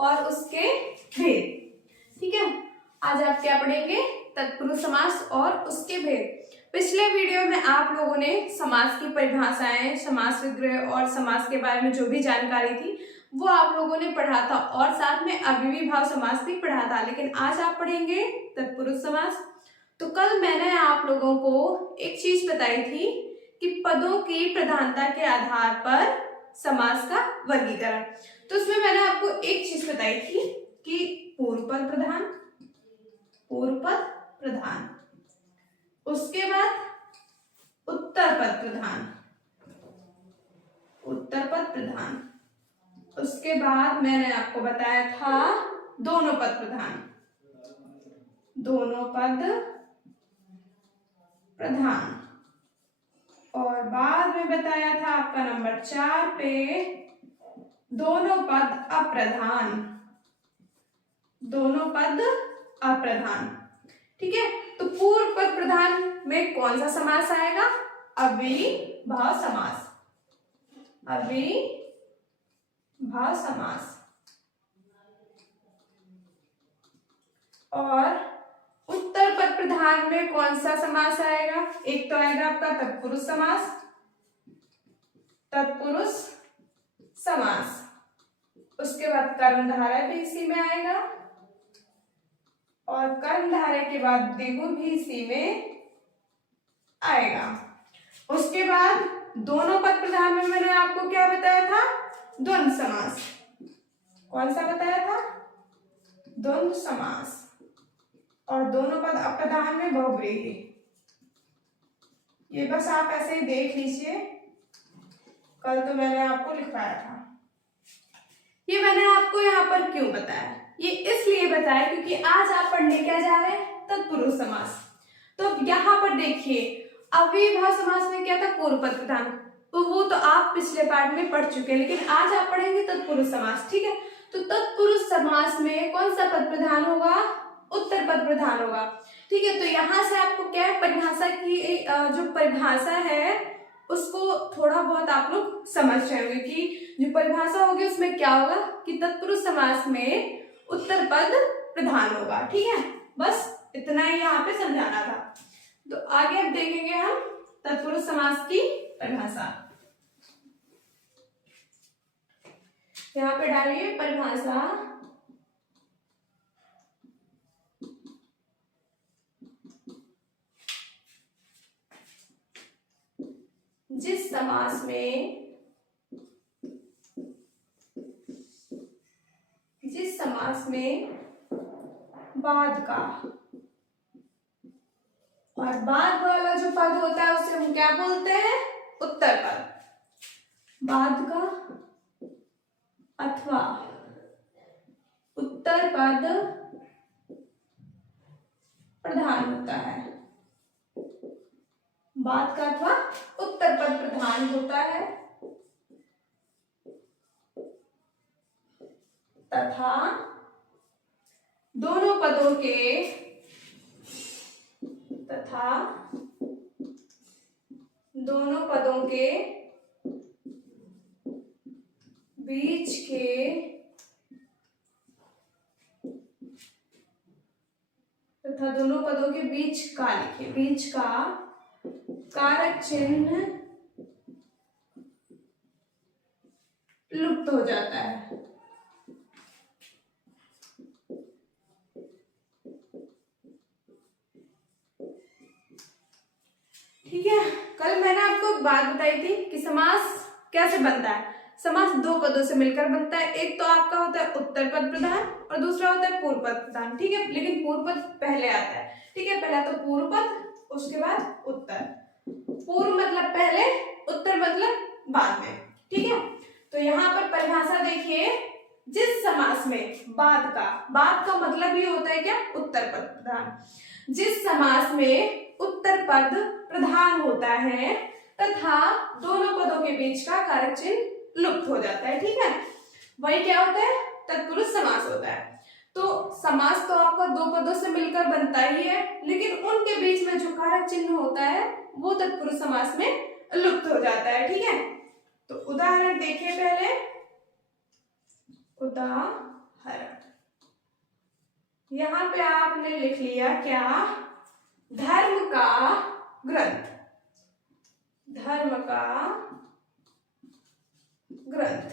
और उसके भेद। ठीक है, आज आप क्या पढ़ेंगे? तत्पुरुष समास और उसके भेद। पिछले वीडियो में आप लोगों ने समास की परिभाषाएं, समास विग्रह और समास के बारे में जो भी जानकारी थी वो आप लोगों ने पढ़ा था और साथ में अव्ययीभाव समास भी पढ़ा था। लेकिन आज आप पढ़ेंगे तत्पुरुष समास। तो कल मैंने आप लोगों को एक चीज बताई थी कि पदों की प्रधानता के आधार पर समास का वर्गीकरण। तो उसमें मैंने आपको एक चीज बताई थी कि पूर्व पद प्रधान, पूर्व पद प्रधान, उसके बाद उत्तर पद प्रधान, उत्तर पद प्रधान, उसके बाद मैंने आपको बताया था दोनों पद प्रधान, दोनों पद प्रधान, और बाद में बताया था आपका नंबर 4 पे दोनों पद अप्रधान, दोनों पद अप्रधान। ठीक है, तो पूर्व पद प्रधान में कौन सा समास आएगा? अव्ययीभाव समास, अव्ययीभाव समास। और उत्तर पद प्रधान में कौन सा समास आएगा? एक तो आएगा आपका तत्पुरुष समास, तत्पुरुष समास, उसके बाद कर्मधारय भी इसी में आएगा और कर्मधारय के बाद द्विगु भी इसी में आएगा। उसके बाद दोनों पद प्रधान में मैंने आपको क्या बताया था? द्वंद्व समास। कौन सा बताया था? द्वंद्व समास। और दोनों पद अप्रधान में बहुव्रीहि। ये बस आप ऐसे ही देख लीजिए, कल तो मैंने आपको लिखवाया था। ये मैंने आपको यहाँ पर क्यों बताया? ये इसलिए बताया क्योंकि आज आप पढ़ने क्या जा रहे हैं? तत्पुरुष समास। तो यहाँ पर देखिए, अव्ययीभाव समास में क्या था? पूर्व पद प्रधान, तो वो तो आप पिछले पार्ट में पढ़ चुके हैं, लेकिन आज आप पढ़ेंगे तत्पुरुष समास। ठीक है, तो तत्पुरुष समास में कौन सा पद प्रधान होगा? उत्तर पद प्रधान होगा। ठीक है, तो यहाँ से आपको क्या है, परिभाषा की जो परिभाषा है उसको थोड़ा बहुत आप लोग समझ रहे होंगे कि जो परिभाषा होगी उसमें क्या होगा कि तत्पुरुष समास में उत्तर पद प्रधान होगा। ठीक है, बस इतना ही यहाँ पे समझाना था। तो आगे अब देखेंगे हम तत्पुरुष समास की परिभाषा। यहाँ पे डालिए परिभाषा। जिस समास में बाद का और बाद वाला जो पद होता है उसे हम क्या बोलते हैं? उत्तर पद। बाद का अथवा उत्तर पद प्रधान होता है, बाद का अथवा उत्तर पद प्रधान होता है, तथा दोनों पदों के बीच का लिखिए, बीच का कारक चिन्ह लुप्त हो जाता है। ठीक है, कल मैंने आपको एक बात बताई थी कि समास कैसे बनता है। समास दो पदों से मिलकर बनता है, एक तो आपका होता है उत्तर पद प्रधान और दूसरा होता है पूर्व पद प्रधान। ठीक है, लेकिन पूर्व पद पहले आता है। ठीक है, पहला तो पूर्व पद, उसके बाद उत्तर। पूर्व मतलब पहले, उत्तर मतलब बाद में। ठीक है, तो यहाँ पर परिभाषा देखिए, जिस समास में बाद का मतलब ये होता है क्या? उत्तर पद प्रधान। जिस समास में उत्तर पद प्रधान होता है तथा दोनों पदों के बीच का कारक चिन्ह लुप्त हो जाता है। ठीक है, वही क्या होता है? तत्पुरुष समास होता है। तो समास तो आपका दो पदों से मिलकर बनता ही है, लेकिन उनके बीच में जो कारक चिन्ह होता है वो तत्पुरुष समास में लुप्त हो जाता है। ठीक है, तो उदाहरण देखिए पहले। उदाहरण, यहाँ पे आपने लिख लिया क्या, धर्म का ग्रंथ, धर्म का ग्रंथ,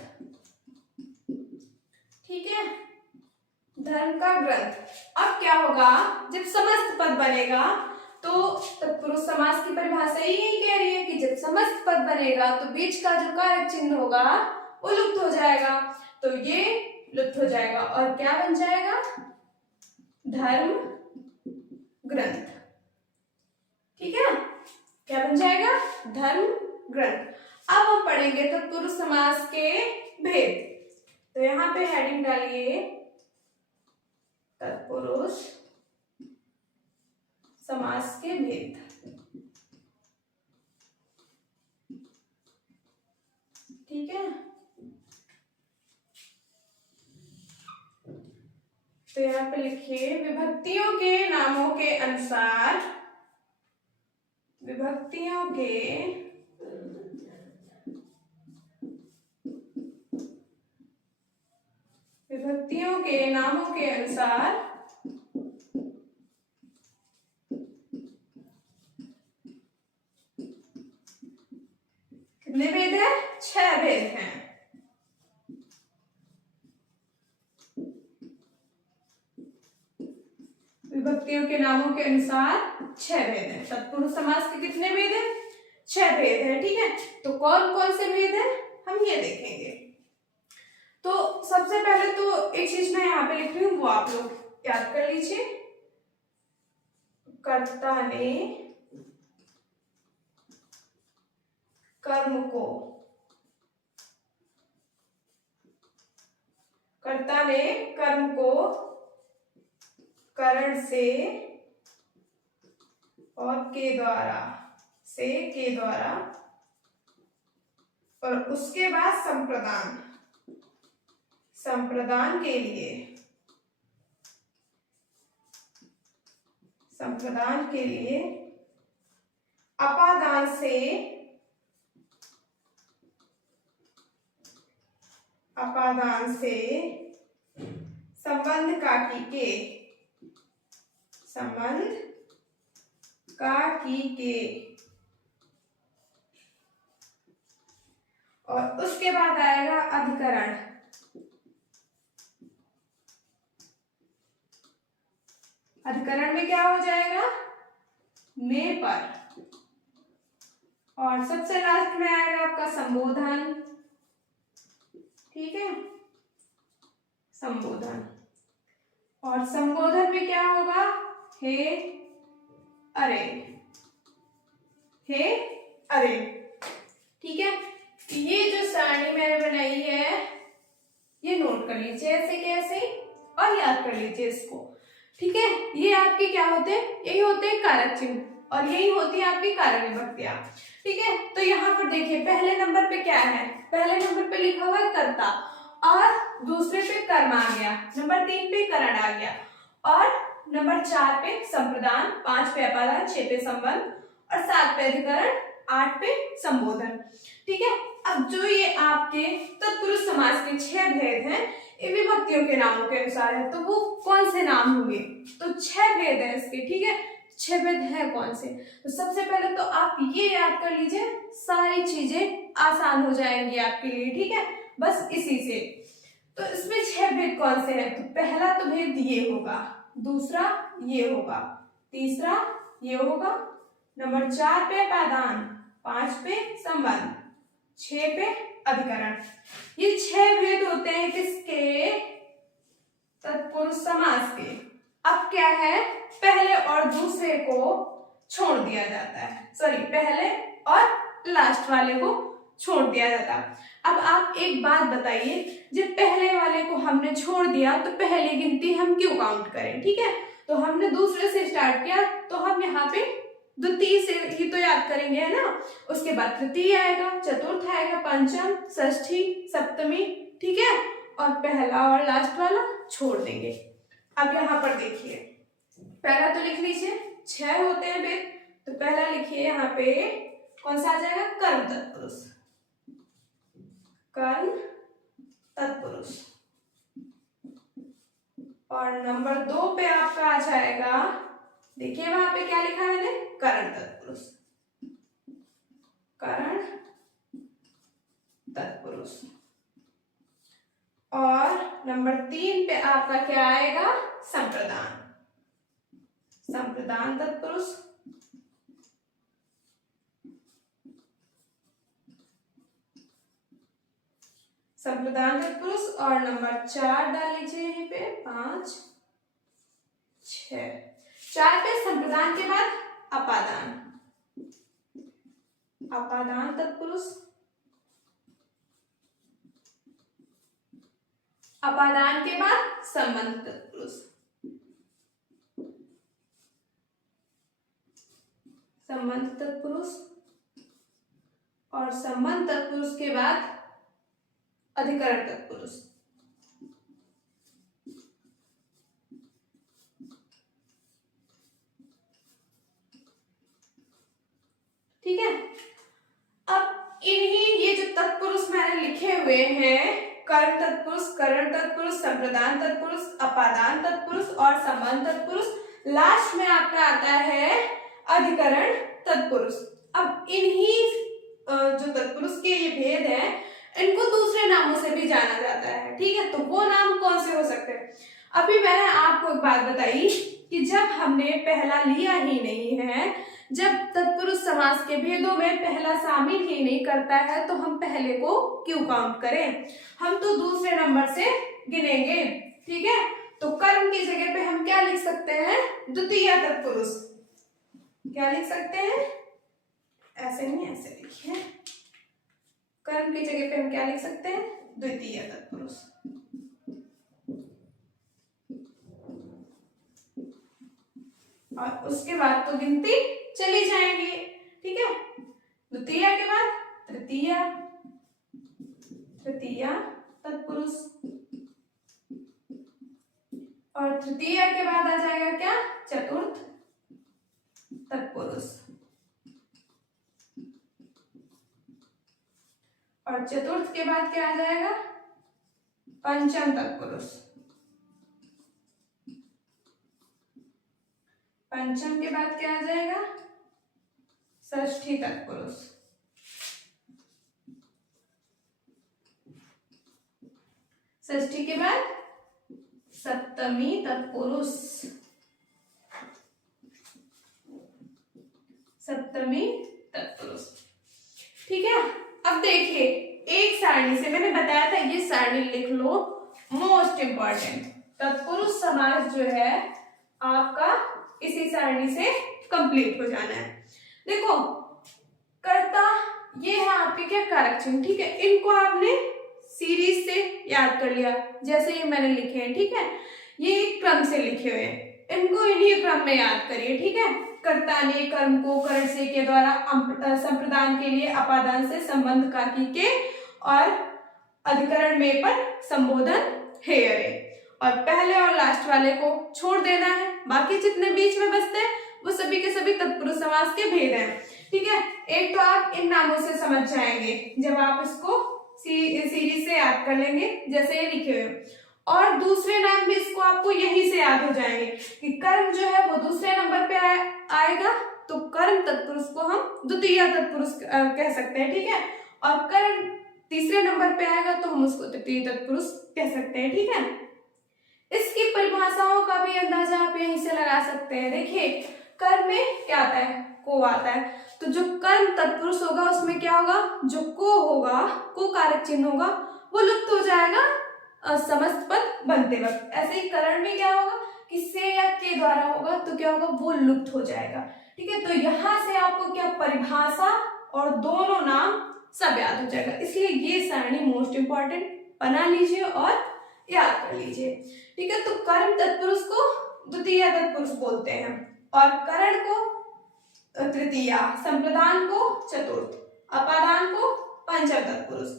ठीक है, धर्म का ग्रंथ। अब क्या होगा, जब समस्त पद बनेगा तो तत्पुरुष समास की परिभाषा यही कह रही है कि जब समस्त पद बनेगा तो बीच का जो कारक चिन्ह होगा वो लुप्त हो जाएगा, तो ये लुप्त हो जाएगा और क्या बन जाएगा, धर्म ग्रंथ, ठीक है, क्या बन जाएगा, धर्म ग्रंथ। अब हम पढ़ेंगे तत्पुरुष समास के भेद, तो यहाँ पे हेडिंग डालिए तत्पुरुष समास के भेद, ठीक है। तो यहाँ पे लिखिए विभक्तियों के नामों के अनुसार, विभक्तियों के नामों के अनुसार कितने भेद है, 6 भेद हैं। विभक्तियों के नामों के अनुसार 6 भेद हैं। तत्पुरुष समास के कितने भेद हैं, 6 भेद हैं, ठीक है। तो कौन कौन से भेद हैं हम ये देखेंगे। तो सबसे पहले तो एक चीज मैं यहाँ पे लिख रही हूँ वो आप लोग याद कर लीजिए, कर्ता ने कर्म को, कर्ता ने कर्म को करण से और के द्वारा, से के द्वारा, और उसके बाद संप्रदान, संप्रदान के लिए, संप्रदान के लिए अपादान से, अपादान से संबंध काकी के, संबंध काकी के, और उसके बाद आएगा अधिकरण, अधिकरण में क्या हो जाएगा, ने पर, और सबसे लास्ट में आएगा आपका संबोधन, ठीक है, संबोधन। और संबोधन में क्या होगा, हे अरे, हे अरे, ठीक है। ये जो सारणी मैंने बनाई है ये नोट कर लीजिए ऐसे के ऐसे और याद कर लीजिए इसको, ठीक है। ये आपके क्या होते हैं, यही होते हैं कारक चिन्ह और यही होती है आपकी कारक विभक्तियां, ठीक है। तो यहाँ पर देखिए पहले नंबर पे क्या है, पहले नंबर पे लिखा हुआ है कर्ता और दूसरे पे कर्म आ गया, नंबर 3 पे करण आ गया और नंबर 4 पे संप्रदान, 5 पे अपादान, 6 पे संबंध और 7 पे अधिकरण, 8 पे संबोधन, ठीक है। अब जो ये आपके तत्पुरुष समास के 6 भेद हैं ये विभक्तियों के नामों के अनुसार है, तो वो कौन से नाम होंगे, तो 6 भेद है इसके, ठीक है। 6 भेद है कौन से, तो सबसे पहले तो आप ये याद कर लीजिए, सारी चीजें आसान हो जाएंगी आपके लिए, ठीक है, बस इसी से। तो इसमें 6 भेद कौन से हैं, तो पहला तो भेद ये होगा, दूसरा ये होगा, तीसरा ये होगा, नंबर 4 पे अपादान, 5 पे संबंध, 6 पे अधिकरण। ये 6 भेद होते हैं किसके, तत्पुरुष समास के। अब क्या है, पहले और दूसरे को छोड़ दिया जाता है, सॉरी पहले और लास्ट वाले को छोड़ दिया जाता है। अब आप एक बात बताइए, जब पहले वाले को हमने छोड़ दिया तो पहली गिनती हम क्यों काउंट करें, ठीक है। तो हमने दूसरे से स्टार्ट किया तो हम यहाँ पे द्वितीय से ही तो याद करेंगे, है ना। उसके बाद तृतीय आएगा, चतुर्थ आएगा, पंचम, षष्ठी, सप्तमी, ठीक है, और पहला और लास्ट वाला छोड़ देंगे। अब यहाँ पर देखिए पहला तो लिख लीजिए, 6 होते हैं भेद, तो पहला लिखिए यहाँ पे कौन सा आ जाएगा, कर्म तत्पुरुष, कर्म तत्पुरुष। और नंबर 2 पे आपका आ जाएगा, देखिए वहां पे क्या लिखा है मैंने, करण तत्पुरुष, करण तत्पुरुष। और नंबर 3 पे आपका क्या आएगा, संप्रदान, संप्रदान तत्पुरुष। संप्रदान तत्पुरुष। और नंबर 4 डाल लीजिए यहीं पे, 5 6, 4 पे संप्रदान के बाद अपादान, अपादान तत्पुरुष, अपादान के बाद संबंध तत्पुरुष, संबंध तत्पुरुष। और संबंध तत्पुरुष के बाद अधिकरण तत्पुरुष। ठीक है, अब इन्हीं ये जो तत्पुरुष मैंने लिखे हुए हैं, कर्म तत्पुरुष, करण तत्पुरुष, संप्रदान तत्पुरुष, अपादान तत्पुरुष और संबंध तत्पुरुष, लास्ट में आपका आता है अधिकरण तत्पुरुष। अब इन्हीं जो तत्पुरुष के ये भेद हैं, इनको दूसरे नामों से भी जाना जाता है। ठीक है, तो वो नाम कौन से हो सकते हैं? अभी मैंने आपको एक बात बताई कि जब हमने पहला लिया ही नहीं है, जब तत्पुरुष समास के भेदों में पहला शामिल ही नहीं करता है, तो हम पहले को क्यों काउंट करें? हम तो दूसरे नंबर से गिनेंगे। ठीक है, तो कर्म की जगह पे हम क्या लिख सकते हैं, द्वितीय तत्पुरुष। क्या लिख सकते हैं, ऐसे नहीं, ऐसे लिखिए, कर्म की जगह पे हम क्या लिख सकते हैं, द्वितीय तत्पुरुष। और उसके बाद तो गिनती चली जाएंगी। ठीक है, द्वितीय के बाद तृतीय, तृतीय तत्पुरुष, और तृतीय के बाद आ जाएगा क्या, चतुर्थ तत्पुरुष। और चतुर्थ के बाद क्या आ जाएगा, पंचम तत्पुरुष। पंचम के बाद क्या आ जाएगा, षष्ठी तत्पुरुष। षष्ठी के बाद सप्तमी तत्पुरुष, सप्तमी तत्पुरुष। ठीक है, अब देखिए एक सारणी से मैंने बताया था, ये सारणी लिख लो, मोस्ट इंपॉर्टेंट। तत्पुरुष समास जो है आपका इसी सारणी से कंप्लीट हो जाना है। देखो कर्ता, ये है आपके क्या, कारक चिन्ह। ठीक है, इनको आपने सीरीज से याद कर लिया, जैसे ये मैंने लिखे हैं। ठीक है, ये एक क्रम से लिखे हुए हैं, इनको इन्हीं क्रम में याद करिए। ठीक है, कर्ता ने कर्म को करण से के द्वारा संप्रदान के लिए अपादान से संबंध काकी के और अधिकरण में पर संबोधन है अरे, और पहले और लास्ट वाले को छोड़ देना है, बाकी जितने बीच में बचते हैं वो सभी के सभी तत्पुरुष समास के भेद हैं। ठीक है, एक तो आप इन नामों से समझ जाएंगे जब आप इसको सीरीज से याद कर लेंगे, जैसे ये लिखे हुए, और दूसरे नाम भी इसको आपको यहीं से याद हो जाएंगे कि कर्म जो है वो दूसरे नंबर पे आएगा, तो कर्म तत्पुरुष को हम द्वितीय तत्पुरुष कह सकते हैं। ठीक है, और कर्म तीसरे नंबर पे आएगा तो हम उसको तृतीय तत्पुरुष कह सकते हैं। ठीक है, इसकी परिभाषाओं का भी अंदाजा आप यहीं से लगा सकते हैं। देखिए कर्म में क्या आता है, को आता है, तो जो कर्म तत्पुरुष होगा उसमें क्या होगा, जो को होगा, को कारक चिन्ह होगा, वो लुप्त हो जाएगा समस्त पद बनते वक्त। ऐसे ही करण में क्या होगा, कि से या के द्वारा होगा तो क्या होगा, वो लुप्त हो जाएगा। ठीक है, तो यहाँ से आपको क्या, परिभाषा और दोनों नाम सब याद हो जाएगा। इसलिए ये सारणी मोस्ट इंपॉर्टेंट, बना लीजिए और याद कर लीजिए। ठीक है, तो कर्म तत्पुरुष को द्वितीय तत्पुरुष बोलते हैं, और करण को तृतीय, संप्रदान को चतुर्थ, अपादान को पंचम तत्पुरुष,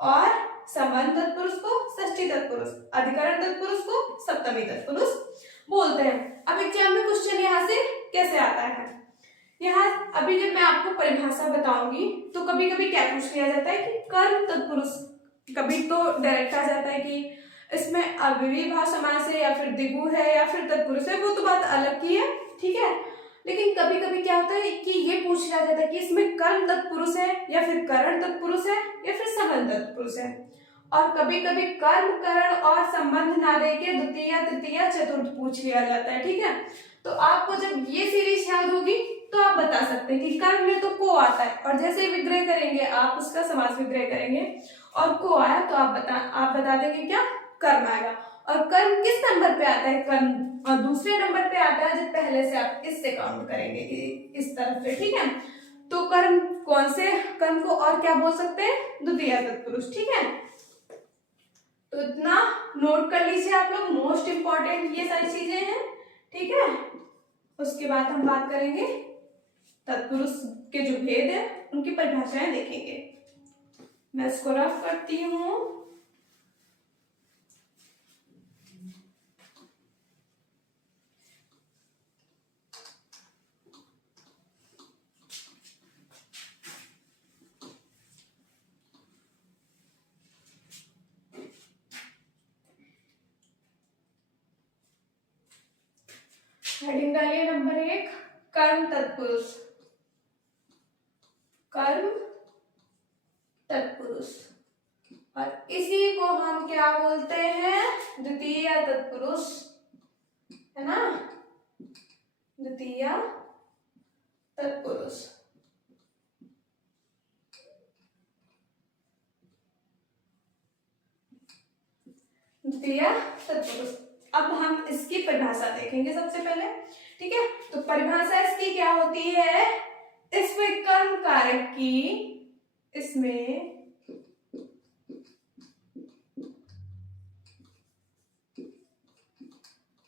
और संबंध तत्पुरुष को षष्ठी तत्पुरुष, अधिकरण तत्पुरुष को सप्तमी तत्पुरुष बोलते हैं। अब एग्जाम में क्वेश्चन यहाँ से कैसे आता है, यहाँ अभी जब मैं आपको परिभाषा बताऊंगी तो कभी कभी क्या पूछ लिया जाता है कि कर्म तत्पुरुष, कभी तो डायरेक्ट आ जाता है कि इसमें अव्ययीभाव समास है या फिर द्विगु है या फिर तत्पुरुष है, वो तो बात अलग की है, ठीक है। लेकिन कभी कभी क्या होता है कि ये पूछ लिया जाता है कि इसमें कर्म तत्पुरुष है या फिर करण तत्पुरुष है या फिर संबंध तत्पुरुष है। और कभी कभी कर्म, करण और संबंध ना देके द्वितीय, तृतीय, चतुर्थ पूछ लिया जाता है, ठीक है। तो आपको जब ये सीरीज याद होगी तो आप बता सकते हैं कि कर्म में तो को आता है, और जैसे विग्रह करेंगे आप उसका समास विग्रह करेंगे और को आया तो आप बता देंगे क्या, कर्म आएगा। और कर्म किस नंबर पे आता है, कर्म और दूसरे नंबर पे आता है जब पहले से आप इससे काउंट करेंगे इस तरफ से, ठीक है। तो कर्म कौन से कर्म को और क्या बोल सकते हैं, द्वितीय तत्पुरुष, ठीक है। तो इतना नोट कर लीजिए आप लोग, मोस्ट इंपॉर्टेंट ये सारी चीजें हैं, ठीक है। उसके बाद हम बात करेंगे तत्पुरुष के जो भेद है उनकी परिभाषाएं देखेंगे। मैं इसको रफ करती हूँ। हेडिंग डालिए नंबर 1, कर्म तत्पुरुष, कर्म तत्पुरुष। और इसी को हम क्या बोलते हैं, द्वितीय तत्पुरुष, है ना, द्वितीय तत्पुरुष। द्वितीय तत्पुरुष। अब हम इसकी परिभाषा देखेंगे सबसे पहले, ठीक है। तो परिभाषा इसकी क्या होती है, इसमें कर्म कारक की, इसमें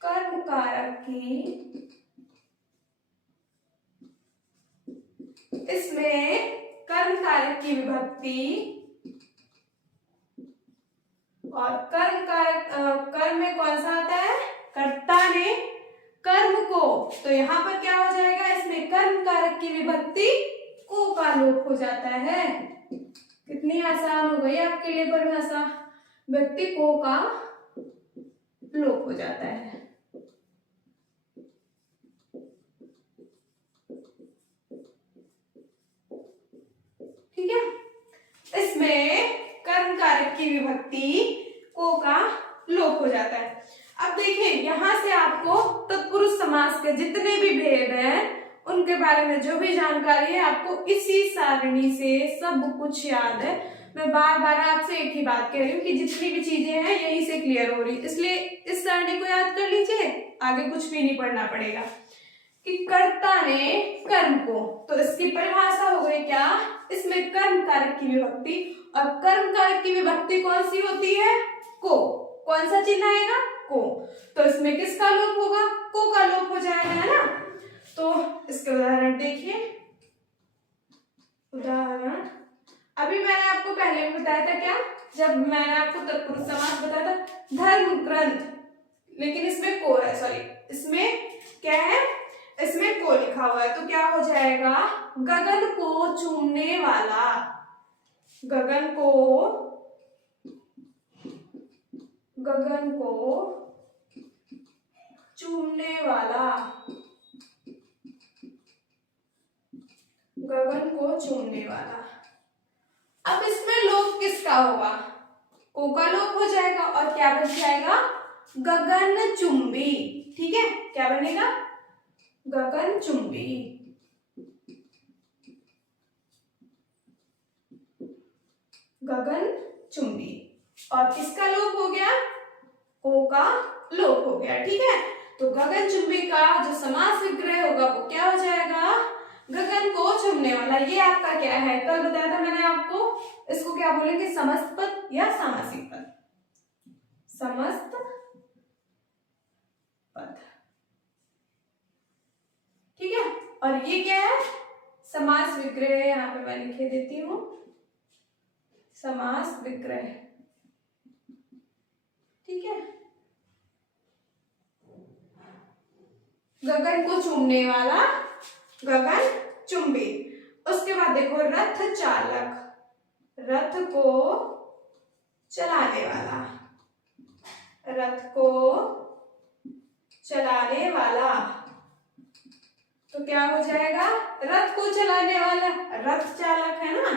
कर्म कारक की, इसमें कर्म कारक की विभक्ति और कर्म कारक, कर्म में कौन सा आता है, कर्ता ने कर्म को, तो यहाँ पर क्या हो जाएगा, इसमें कर्म कारक की विभक्ति को का लोप हो जाता है। कितनी आसान हो गई आपके लिए परिभाषा, व्यक्ति को का लोप हो जाता है। ठीक है, इसमें कर्म कारक की विभक्ति को का लोप हो जाता है। अब देखिए यहां से आपको तत्पुरुष समास के जितने भी भेद हैं उनके बारे में जो भी जानकारी है आपको इसी सारणी से सब कुछ याद है। मैं बार बार आपसे एक ही बात कह रही हूँ कि जितनी भी चीजें हैं यहीं से क्लियर हो रही, इसलिए इस सारणी को याद कर लीजिए, आगे कुछ भी नहीं पढ़ना पड़ेगा। कि कर्ता ने कर्म को, तो इसकी परिभाषा हो गई क्या, इसमें कर्म कारक की विभक्ति, और कर्म कारक की विभक्ति कौन सी होती है, को, कौन सा चिन्ह आएगा, को, तो इसमें किसका लोप होगा, को का लोप हो जाएगा, है ना। तो इसके उदाहरण देखिए। उदाहरण अभी मैंने आपको पहले भी बताया था क्या, जब मैंने आपको तत्पुरुष समास बताया था, धर्म ग्रंथ, लेकिन इसमें को है, सॉरी इसमें क्या है, इसमें को लिखा हुआ है, तो क्या हो जाएगा, गगन को चूमने वाला, गगन को, गगन को चूमने वाला, गगन को चूमने वाला। अब इसमें लोप किसका होगा, को का लोप हो जाएगा और क्या बन जाएगा, गगन चुंबी। ठीक है, क्या बनेगा, गगन चुंबी। गगन चुंबी, और किसका लोप हो गया, को का लोप हो गया। ठीक है, तो गगन चुंबी का जो समास विग्रह होगा वो क्या हो जाएगा, गगन को चूमने वाला। ये आपका क्या है, कल बताया था मैंने आपको, इसको क्या बोलेंगे, समस्त पद या सामासिक पद, समस्त पद। ठीक है, और ये क्या है, समास विग्रह, यहाँ पे मैं लिखे देती हूं, समास विग्रह। ठीक है, गगन को चूमने वाला, गगन चुंबी। उसके बाद देखो रथ चालक, रथ को चलाने वाला, रथ को चलाने वाला, तो क्या हो जाएगा, रथ को चलाने वाला, रथ चालक है ना,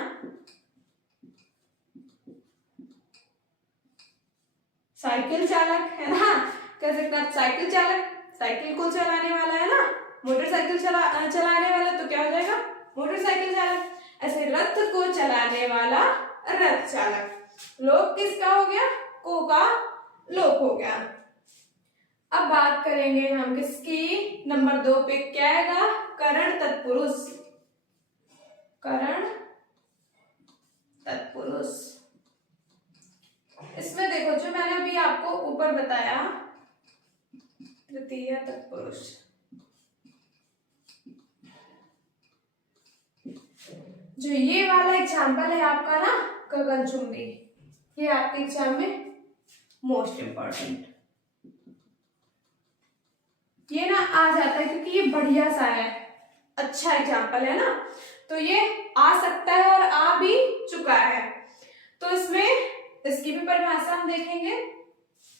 साइकिल चालक है ना, कह सकते हैं साइकिल चालक, साइकिल को चलाने वाला है ना, मोटरसाइकिल चलाने वाला, तो क्या हो जाएगा, मोटरसाइकिल चालक। ऐसे रथ को चलाने वाला रथ चालक। लोप किसका हो गया, को का लोप हो गया। अब बात करेंगे हम किसकी, नंबर 2 पे क्या आएगा, करण तत्पुरुष, करण तत्पुरुष। इसमें देखो जो मैंने अभी आपको ऊपर बताया तृतीय तत्पुरुष, जो ये वाला एग्जाम्पल है आपका ना गगनचुंबी, ये आपके एग्जाम में मोस्ट इंपॉर्टेंट, ये ना आ जाता है क्योंकि ये बढ़िया सा है, अच्छा एग्जाम्पल है ना, तो ये आ सकता है और आ भी चुका है। तो इसमें इसकी भी परिभाषा हम देखेंगे।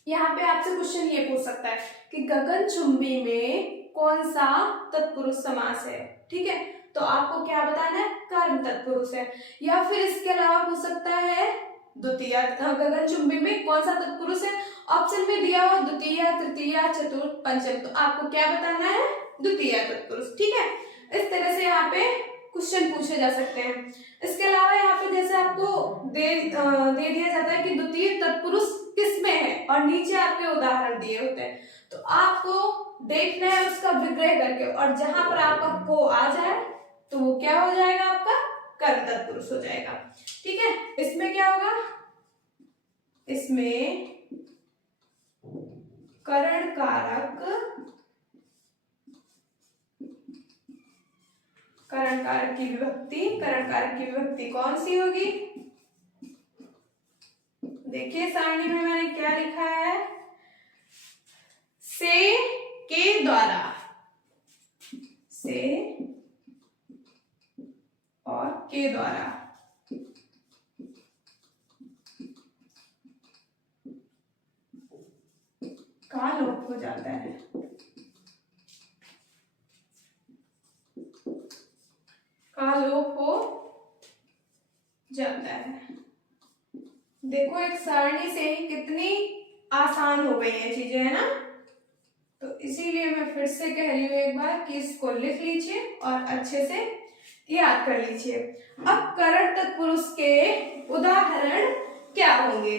यहाँ पे आपसे क्वेश्चन ये पूछ सकता है कि गगनचुंबी में कौन सा तत्पुरुष समास है, ठीक है, तो आपको क्या बताना है, कर्म तत्पुरुष है। या फिर इसके अलावा पूछ सकता है द्वितीय, गगनचुंबी में कौन सा तत्पुरुष है, ऑप्शन में दिया हो द्वितीय, तृतीय, चतुर्थ, पंचम, तो आपको क्या बताना है, द्वितीय तत्पुरुष, ठीक है। इस तरह से यहाँ पे क्वेश्चन पूछे जा सकते हैं। इसके अलावा यहाँ पे जैसे आपको दे दिया जाता है कि द्वितीय तत्पुरुष किसमें है और नीचे आपके उदाहरण दिए होते हैं, तो आपको देखना है उसका विग्रह करके, और जहां पर आपका को आ जाए तो वो क्या हो जाएगा, आपका कर्म तत्पुरुष हो जाएगा, ठीक है। इसमें क्या होगा, इसमें करण कारक, करण कारक की विभक्ति, करण कारक की विभक्ति कौन सी होगी, देखिए सारणी में मैंने क्या लिखा है, से के द्वारा, से और के द्वारा, का लोप हो जाता है, का लोप हो जाता है। देखो एक सारणी से ही कितनी आसान हो गई है चीजें, है ना, तो इसीलिए मैं फिर से कह रही हूं एक बार कि इसको लिख लीजिए और अच्छे से याद कर लीजिए। अब करण तत्पुरुष के उदाहरण क्या होंगे,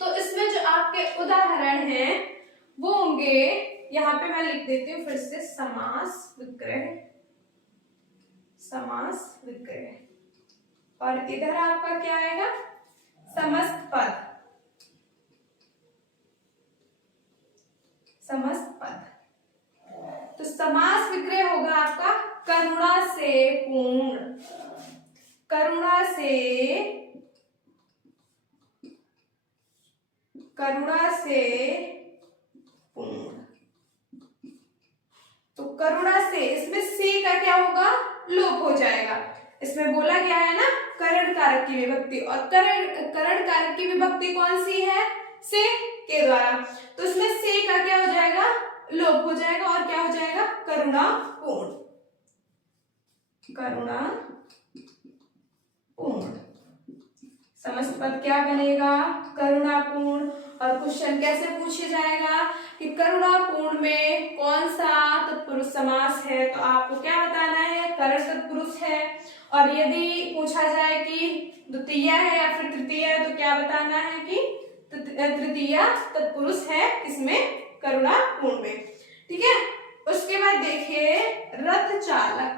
तो इसमें जो आपके उदाहरण हैं वो होंगे, यहाँ पे मैं लिख देती हूँ फिर से, समास विग्रह, समास विग्रह, और इधर आपका क्या आएगा, समस्त पद, समस्त पद। तो समास विग्रह होगा आपका करुणा से पूर्ण, करुणा से, करुणा से पूर्ण, तो करुणा से, इसमें से का क्या होगा, लोप हो जाएगा। इसमें बोला गया है ना करण कारक की विभक्ति, और करण कारक की विभक्ति कौन सी है, से के द्वारा, तो इसमें से का क्या हो जाएगा, लोप हो जाएगा, और क्या हो जाएगा, करुणा पूर्ण, करुणा पूर्ण। समस्त पद क्या बनेगा, करुणापूर्ण। और क्वेश्चन कैसे पूछे जाएगा कि करुणापूर्ण में कौन सा तत्पुरुष समास है, तो आपको क्या बताना है, करण तत्पुरुष है। और यदि पूछा जाए कि द्वितीय है या फिर तृतीय है, तो क्या बताना है कि तृतीय तत्पुरुष है इसमें, करुणापूर्ण में, ठीक है। उसके बाद देखिए रथ चालक,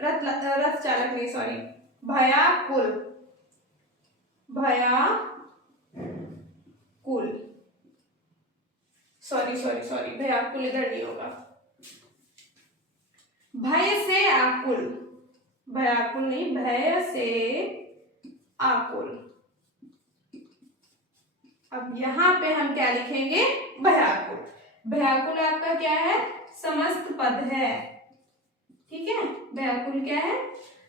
रथ चालक नहीं सॉरी, भयाकुल, भयाकुल, सॉरी सॉरी सॉरी, भयाकुल इधर नहीं होगा, भय से आकुल, भयाकुल नहीं, भय से आकुल। अब यहाँ पे हम क्या लिखेंगे, भयाकुल। भयाकुल आपका क्या है, समस्त पद है, ठीक है, भयाकुल क्या है,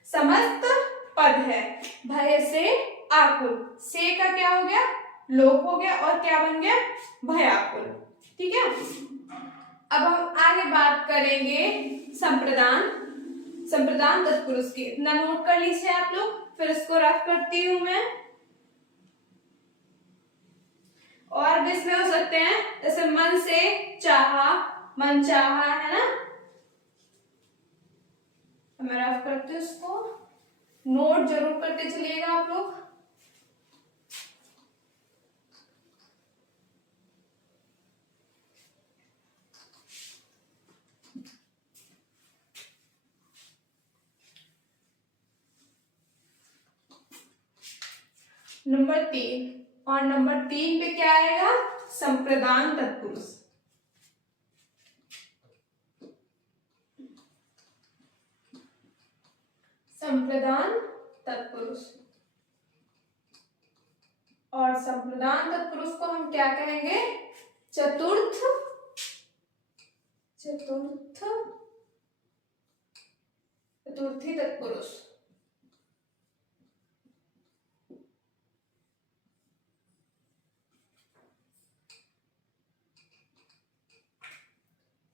समस्त पद है। भय से आकुल, से का क्या हो गया, लोप हो गया और क्या बन गया, भयाकुल। ठीक है, अब हम आगे बात करेंगे संप्रदान, संप्रदान तत्पुरुष की। इतना नोट कर लीजिए आप लोग, फिर इसको रफ करती हूं मैं। और भी इसमें हो सकते हैं, जैसे मन से चाहा, मन चाहा, है ना। मैं रफ करती हूँ इसको, नोट जरूर करते चलिएगा आप लोग। नंबर 3, और नंबर 3 पे क्या आएगा, संप्रदान तत्पुरुष। संप्रदान तत्पुरुष, और संप्रदान तत्पुरुष को हम क्या कहेंगे, चतुर्थ, चतुर्थ, चतुर्थी तत्पुरुष।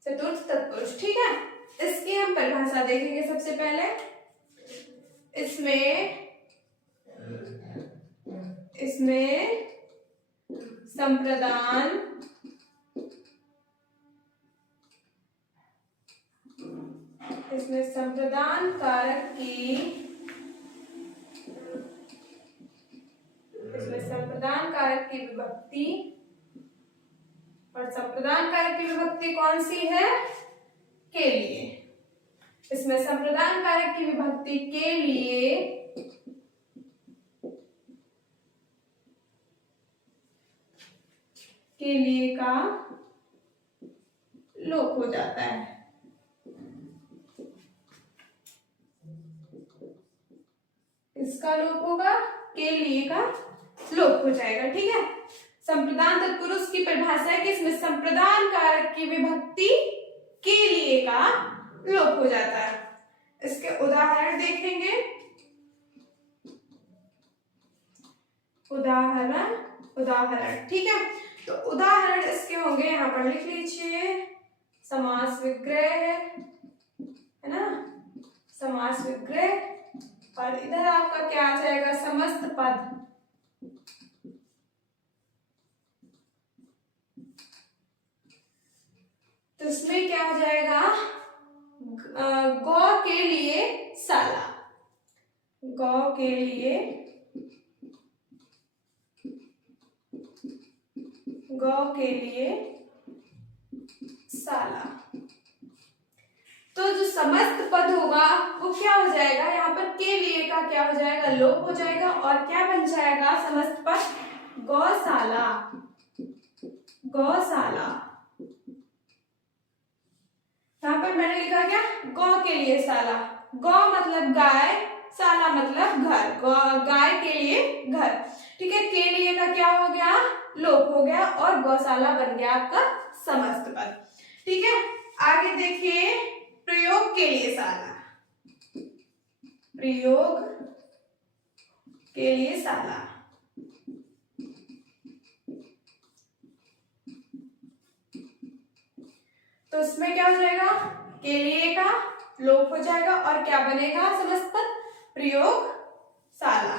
चतुर्थ तत्पुरुष, ठीक है। इसकी हम परिभाषा देखेंगे सबसे पहले। इसमें संप्रदान, इसमें संप्रदान कारक की, इसमें संप्रदान कारक की विभक्ति, और संप्रदान कारक की विभक्ति कौन सी है, के लिए। इसमें संप्रदान कारक की विभक्ति के लिए का लोप हो जाता है। इसका लोप होगा, के लिए का लोप हो जाएगा। ठीक है, संप्रदान तत्पुरुष की परिभाषा है कि इसमें संप्रदान कारक की विभक्ति के लिए का लोप हो जाता है। इसके उदाहरण देखेंगे, उदाहरण, ठीक है। तो उदाहरण इसके होंगे, यहाँ पर लिख लीजिए, समास विग्रह है ना, समास विग्रह, और इधर आपका क्या आ जाएगा, समस्त पद। तो इसमें क्या हो जाएगा, गौ के लिए साला, गौ के लिए, गौ के लिए साला। तो जो समस्त पद होगा वो क्या हो जाएगा, यहाँ पर के लिए का क्या हो जाएगा, लोप हो जाएगा, और क्या बन जाएगा समस्त पद, गौशाला, गौशाला। यहाँ पर मैंने लिखा क्या, गौ के लिए साला, गौ मतलब गाय, साला मतलब घर, गाय के लिए घर। ठीक है, के लिए का क्या हो गया, लोप हो गया, और गौशाला बन गया आपका समस्त पद। ठीक है, आगे देखिए, प्रयोग के लिए साला, प्रयोग के लिए साला। तो इसमें क्या हो जाएगा, के लिए का लोप हो जाएगा, और क्या बनेगा समस्त पद, प्रयोग साला,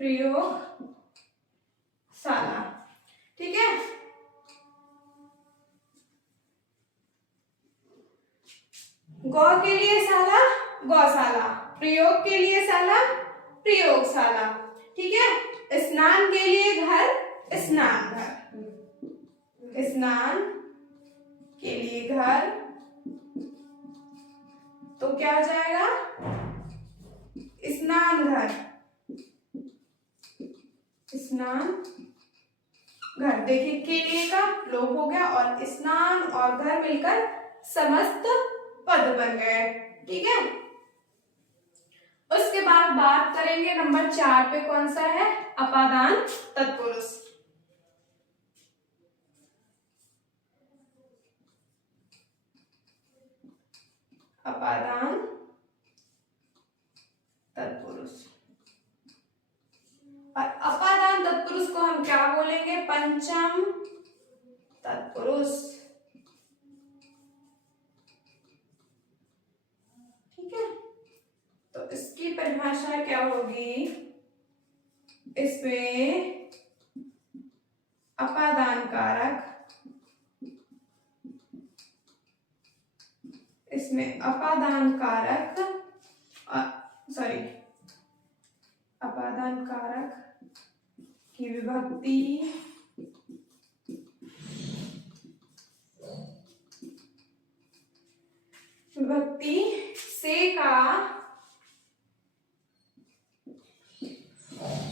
प्रयोग साला। ठीक है, गौ के लिए साला, गौशाला, प्रयोग के लिए साला, प्रयोगशाला। ठीक है, स्नान के लिए घर, स्नान घर, स्नान के लिए घर। तो क्या हो जाएगा, स्नान घर, स्नान घर। देखिए, के लिए का लोप हो गया, और स्नान और घर मिलकर समस्त पद बन गए। ठीक है, उसके बाद बात करेंगे नंबर 4 पे, कौन सा है, अपादान तत्पुरुष। अपादान तत्पुरुष, और अपादान तत्पुरुष को हम क्या बोलेंगे? पंचम तत्पुरुष। ठीक है, तो इसकी परिभाषा क्या होगी? इसमें अपादान कारक, इसमें अपादान कारक अपादान कारक की विभक्ति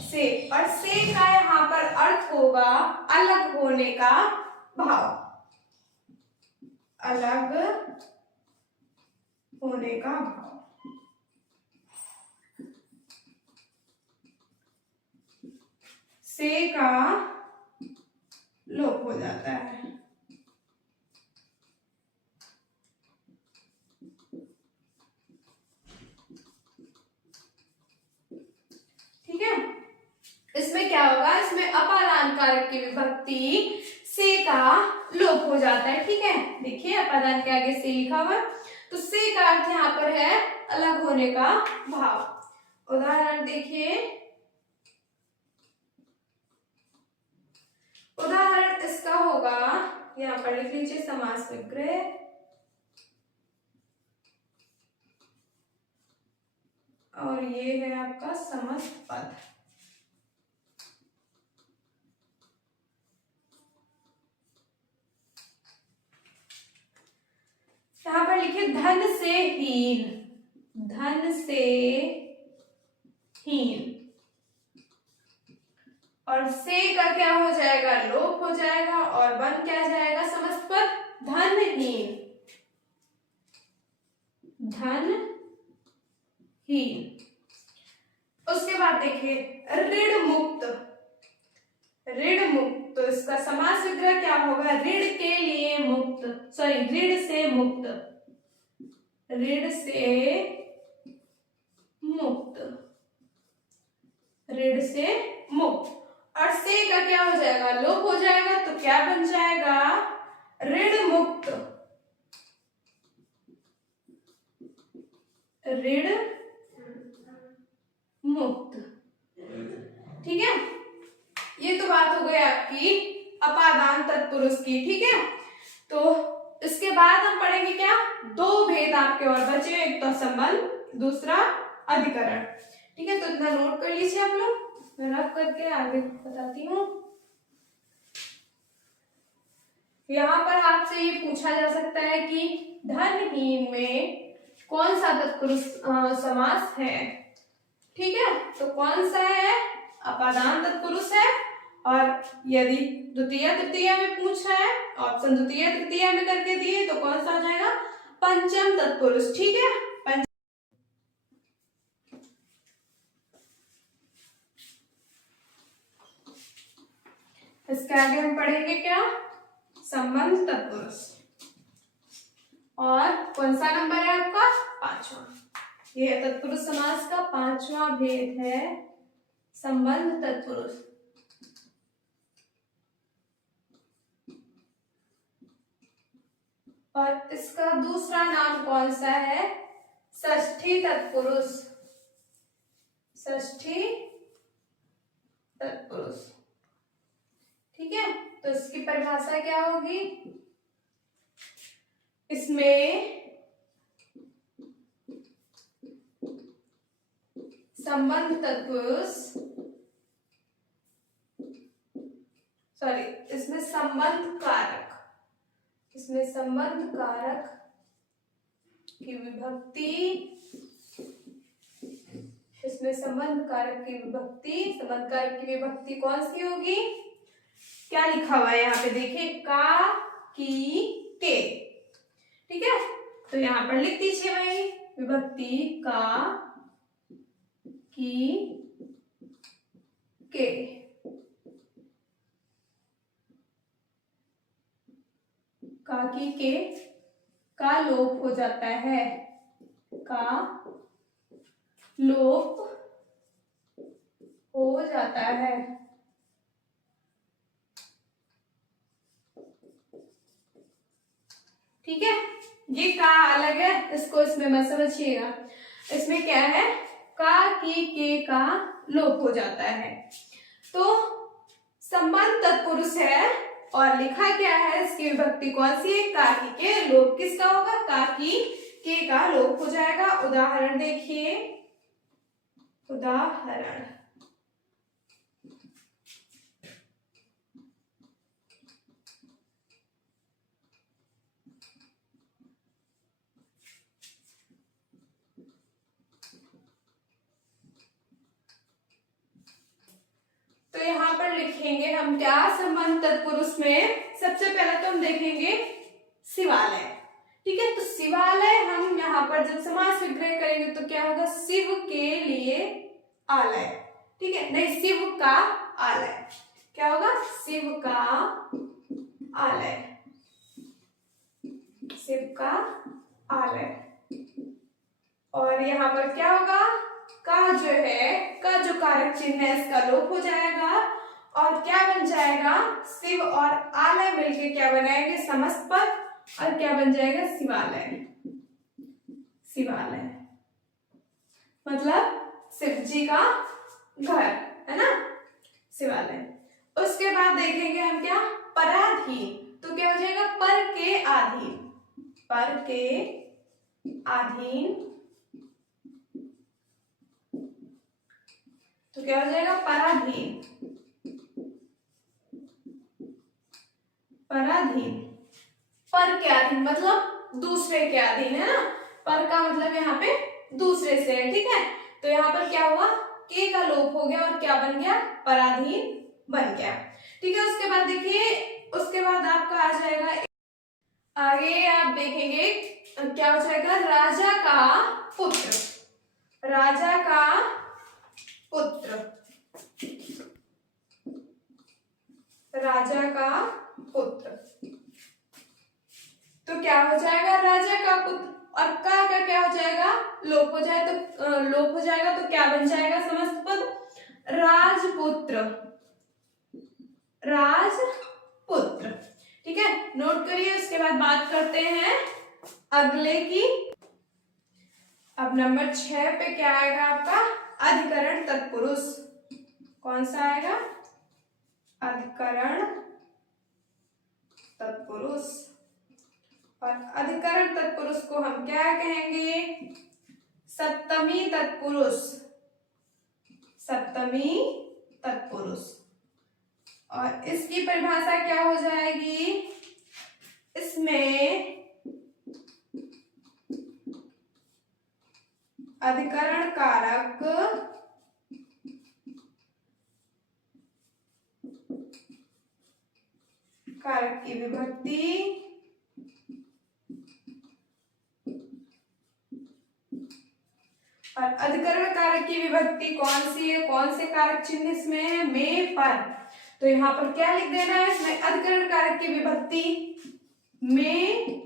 से और से का यहाँ पर अर्थ होगा अलग होने का भाव, अलग होने का भाव। से का लोप हो जाता है। ठीक है, इसमें क्या होगा? इसमें अपादान कारक की विभक्ति से का लोप हो जाता है। ठीक है, देखिए अपादान के आगे से लिखा हुआ, तो से का अर्थ यहाँ पर है अलग होने का भाव। उदाहरण देखिए, उदाहरण इसका होगा, यहाँ पर लिख लीजिए समास विग्रह। और ये है आपका समस्त पद। यहाँ पर लिखिए धन से हीन, धन से हीन, और से का क्या हो जाएगा? लोप हो जाएगा और बन क्या जाएगा? समस्त पद धनहीन, धनहीन। उसके बाद देखिए ऋण मुक्त, ऋण मुक्त, तो इसका समास विग्रह क्या होगा? ऋण के लिए मुक्त, सॉरी ऋण से मुक्त, ऋण से मुक्त, ऋण से मुक्त। और से का क्या हो जाएगा? लोप हो जाएगा, तो क्या बन जाएगा? ऋण मुक्त, ऋण मुक्त। ठीक है, ये तो बात हो गई आपकी अपादान तत्पुरुष की। ठीक है, तो इसके बाद हम पढ़ेंगे क्या? दो भेद आपके और बचे, एक तो संबंध, दूसरा अधिकरण। ठीक है, तो इतना नोट कर लीजिए आप लोग, मैं रफ करके आगे बताती हूँ। यहाँ पर आपसे ये पूछा जा सकता है कि धनहीन में कौन सा तत्पुरुष समास है? ठीक है, तो कौन सा है? अपादान तत्पुरुष है। और यदि द्वितीय तृतीय में पूछ रहा है, ऑप्शन द्वितीय तृतीय में करके दिए, तो कौन सा हो जाएगा? पंचम तत्पुरुष। ठीक है, इसके आगे हम पढ़ेंगे क्या? संबंध तत्पुरुष। और कौन सा नंबर है आपका? 5वां। यह तत्पुरुष समास का 5वां भेद है, संबंध तत्पुरुष। और इसका दूसरा नाम कौन सा है? षष्ठी तत्पुरुष, षष्ठी तत्पुरुष। ठीक है, तो इसकी परिभाषा क्या होगी? इसमें संबंध तत्पुरुष, सॉरी इसमें संबंध कारक, इसमें संबंध कारक की विभक्ति, इसमें संबंध कारक की विभक्ति, संबंध कारक की विभक्ति कौन सी होगी? क्या लिखा हुआ है यहाँ पे देखिए? का, की, के। ठीक है, तो यहाँ पर लिख दीजिए भाई, विभक्ति का, की, के। का, की, के का लोप हो जाता है, का लोप हो जाता है। ठीक है, ये का अलग है, इसको इसमें मत समझिएगा। इसमें क्या है, का की के का लोप हो जाता है। तो संबंध तत्पुरुष है और लिखा क्या है, इसकी विभक्ति कौन सी है, का की के, लोप किसका होगा, का की के का लोप हो जाएगा। उदाहरण देखिए, उदाहरण तो यहाँ पर लिखेंगे हम क्या, संबंध तत्पुरुष में सबसे पहले तो हम देखेंगे शिवालय। ठीक है, तो शिवालय हम यहाँ पर जब समास विग्रह करेंगे तो क्या होगा, शिव के लिए आलय। ठीक है, नहीं, शिव का आलय, क्या होगा, शिव का आलय, शिव का आलय। और यहाँ पर क्या होगा, का जो है, का जो कारक चिन्ह है इसका लोप हो जाएगा और क्या बन जाएगा, शिव और आलय मिलके क्या बनाएंगे, समस्त पद, और क्या बन जाएगा, शिवालय। शिवालय मतलब शिव जी का घर, है ना, शिवालय। उसके बाद देखेंगे हम क्या, पराधीन, तो क्या हो जाएगा, पर के अधीन, पर के अधीन, तो क्या हो जाएगा, पराधीन। पराधीन, पर के अधीन मतलब दूसरे के अधीन, है ना, पर का मतलब यहाँ पे दूसरे से है। ठीक है, तो यहाँ पर क्या हुआ, के का लोप हो गया और क्या बन गया, पराधीन बन गया। ठीक है, उसके बाद देखिए, उसके बाद आपका आ जाएगा, आगे आप देखेंगे क्या हो जाएगा, राजा का पुत्र, राजा का पुत्र, राजा का पुत्र, तो क्या हो जाएगा, राजा का पुत्र, और का क्या हो जाएगा, लोप हो जाए तो लोप हो जाएगा, तो क्या बन जाएगा समस्त पद, राजपुत्र, राजपुत्र। ठीक है, नोट करिए। उसके बाद बात करते हैं अगले की। अब नंबर 6 पे क्या आएगा आपका, अधिकरण तत्पुरुष। कौन सा आएगा, अधिकरण तत्पुरुष। और अधिकरण तत्पुरुष को हम क्या कहेंगे, सप्तमी तत्पुरुष, सप्तमी तत्पुरुष। और इसकी परिभाषा क्या हो जाएगी, इसमें अधिकरण कारक की विभक्ति और अधिकरण कारक की विभक्ति कौन सी है, कौन से कारक चिन्ह इसमें है, में, पर। तो यहाँ पर क्या लिख देना है, इसमें अधिकरण कारक की विभक्ति में,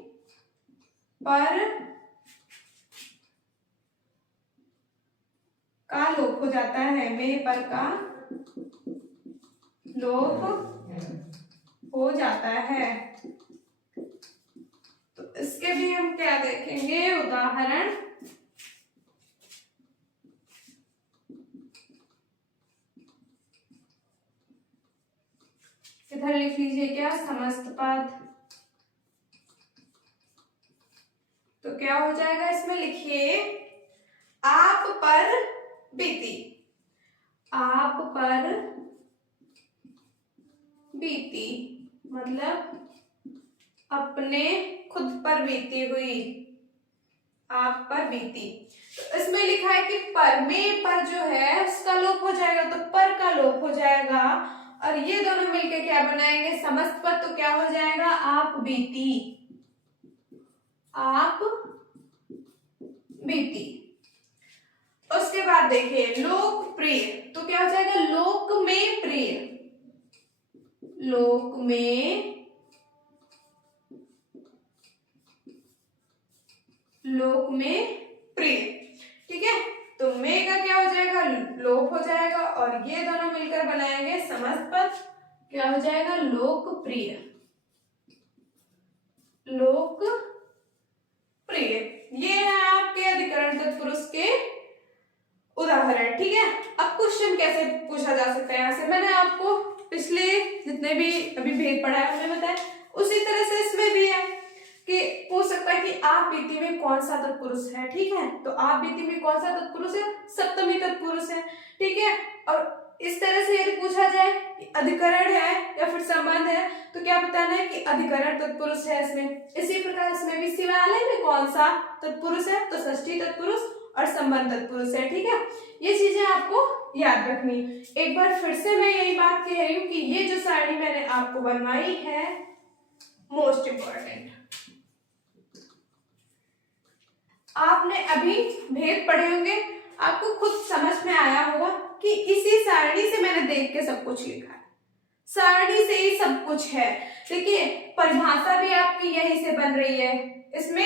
पर का लोप हो जाता है, में पर का लोप हो जाता है। तो इसके भी हम क्या देखेंगे, उदाहरण। इधर लिख लीजिए क्या, समस्त पद। तो क्या हो जाएगा, इसमें लिखिए, आप पर बीती, आप पर बीती मतलब अपने खुद पर बीती हुई, आप पर बीती। तो इसमें लिखा है कि पर, में पर जो है उसका लोप हो जाएगा, तो पर का लोप हो जाएगा और ये दोनों मिलके क्या बनाएंगे, समस्त पद। तो क्या हो जाएगा, आप बीती, आप बीती। उसके बाद देखिए लोकप्रिय, तो क्या हो जाएगा, लोक में प्रिय, लोक में, लोक में प्रिय। ठीक है, तो में का क्या हो जाएगा, लोप हो जाएगा, और ये दोनों मिलकर बनाएंगे समस्त पद, क्या हो जाएगा, लोकप्रिय। लोकप्रिय, ये है आपके अधिकरण तत्पुरुष के उदाहरण। ठीक है, अब क्वेश्चन कैसे पूछा जा सकता है यहाँ से, मैंने आपको पिछले जितने भी अभी भेद पढ़ा है उन्हें बताया, उसी तरह से इसमें भी है कि पूछ सकता है कि आप बीती में कौन सा तत्पुरुष है। ठीक है, तो आप बीती में कौन सा तत्पुरुष है, सप्तमी तत्पुरुष है। ठीक है, और इस तरह से यदि पूछा जाए कि अधिकरण है या फिर संबंध है, तो क्या बताना है कि अधिकरण तत्पुरुष है इसमें। इसी प्रकार इसमें भी शिवालय में कौन सा तत्पुरुष है, तो षष्ठी तत्पुरुष और संबंध तत्पुरुष है। ठीक है, ये चीजें आपको याद रखनी। एक बार फिर से मैं यही बात कह रही हूँ कि ये जो सारणी मैंने आपको बनवाई है, मोस्ट इंपॉर्टेंट, आपने अभी भेद पढ़े होंगे, आपको खुद समझ में आया होगा कि इसी सारणी से मैंने देख के सब कुछ लिखा है, सारणी से ही सब कुछ है। देखिए परिभाषा भी आपकी यही से बन रही है, इसमें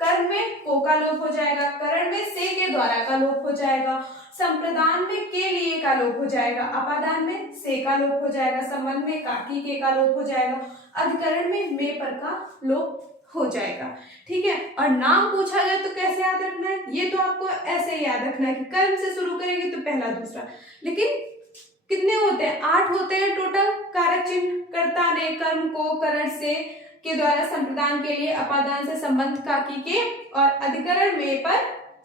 कर्म में को का लोप हो जाएगा, करण में से के द्वारा का लोप हो जाएगा, संप्रदान में के लिए का लोप हो जाएगा, अपादान में से का लोप हो जाएगा, संबंध में काकी के का लोप हो जाएगा, अधिकरण में पर का लोप हो जाएगा। ठीक है, और नाम पूछा जाए तो कैसे याद रखना है, ये तो आपको ऐसे ही याद रखना है कि कर्म से शुरू करेंगे तो पहला दूसरा, लेकिन कितने होते हैं, 8 होते हैं टोटल कारक चिन्ह, कर्ता ने कर्म को करण से के द्वारा संप्रदान के लिए, अपादान से संबंध काकी के, और अधिकरण में पर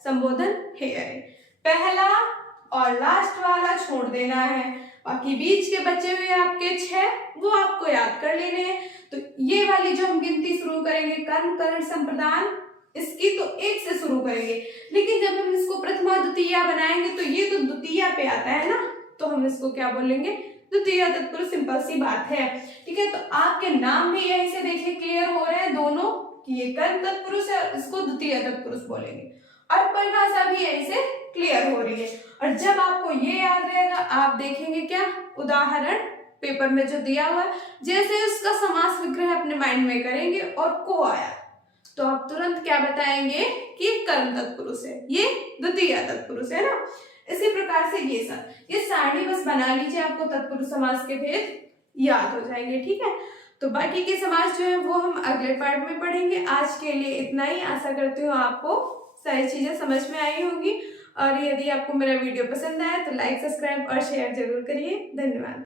संबोधन है। पहला और लास्ट वाला छोड़ देना है, बाकी बीच के बचे हुए आपके 6 वो आपको याद कर लेने हैं। तो ये वाली जो हम गिनती शुरू करेंगे कर्म करण संप्रदान, इसकी तो 1 से शुरू करेंगे, लेकिन जब हम इसको प्रथमा द्वितीया बनाएंगे तो ये तो द्वितीया पे आता है ना, तो हम इसको क्या बोलेंगे, द्वितीय तत्पुरुष। सिंपल सी बात है। ठीक है, तो आपके नाम भी यहीं से देखिए क्लियर हो रहे हैं दोनों कि ये कर्म तत्पुरुष है, इसको द्वितीय तत्पुरुष बोलेंगे, और परिभाषा भी यहीं से क्लियर हो रही है। और जब आपको ये याद रहेगा, आप देखेंगे क्या, उदाहरण पेपर में जो दिया हुआ है, जैसे उसका समास विग्रह अपने माइंड में करेंगे और को आया तो आप तुरंत क्या बताएंगे कि कर्म तत्पुरुष है, ये द्वितीय तत्पुरुष है ना। इसी प्रकार से ये सारणी बस बना लीजिए, आपको तत्पुरुष समास के भेद याद हो जाएंगे। ठीक है, तो बाकी के समास जो है वो हम अगले पार्ट में पढ़ेंगे। आज के लिए इतना ही, आशा करती हूँ आपको सारी चीजें समझ में आई होंगी, और यदि आपको मेरा वीडियो पसंद आया तो लाइक, सब्सक्राइब और शेयर जरूर करिए। धन्यवाद।